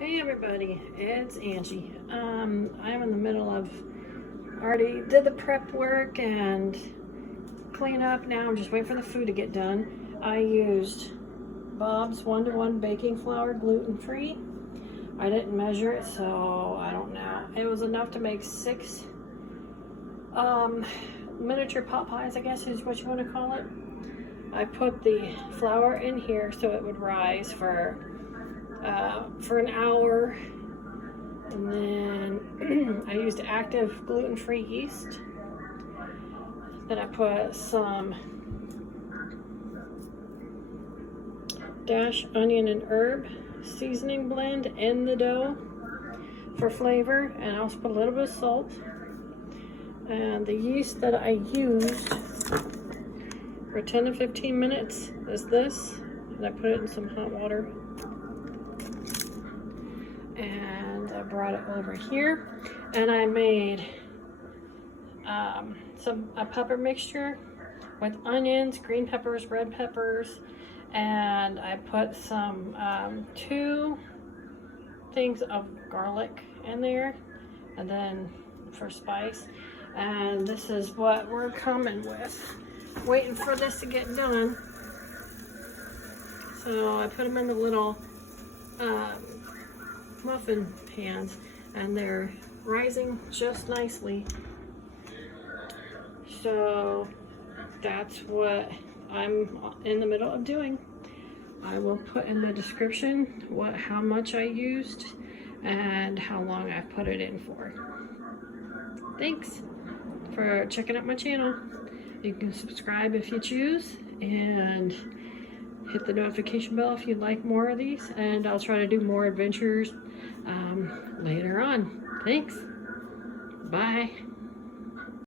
Hey everybody, it's Angie. I'm in the middle of, already did the prep work and clean up. Now I'm just waiting for the food to get done. I used Bob's 1-to-1 baking flour, gluten-free. I didn't measure it, so I don't know. It was enough to make 6 miniature pot pies, I guess is what you want to call it. I put the flour in here so it would rise for an hour, and then I used active gluten-free yeast. Then I put some dash onion and herb seasoning blend in the dough for flavor, and I also put a little bit of salt. And the yeast that I used for 10 to 15 minutes is this, and I put it in some hot water. And I brought it over here, and I made a pepper mixture with onions, green peppers, red peppers, and I put some 2 things of garlic in there, and then for spice. And this is what we're coming with. Waiting for this to get done. So I put them in the little muffin pans, and they're rising just nicely. So that's what I'm in the middle of doing. I will put in the description how much I used and how long I've put it in for. Thanks for checking out my channel. You can subscribe if you choose, and hit the notification bell if you'd like more of these, and I'll try to do more adventures later on. Thanks. Bye.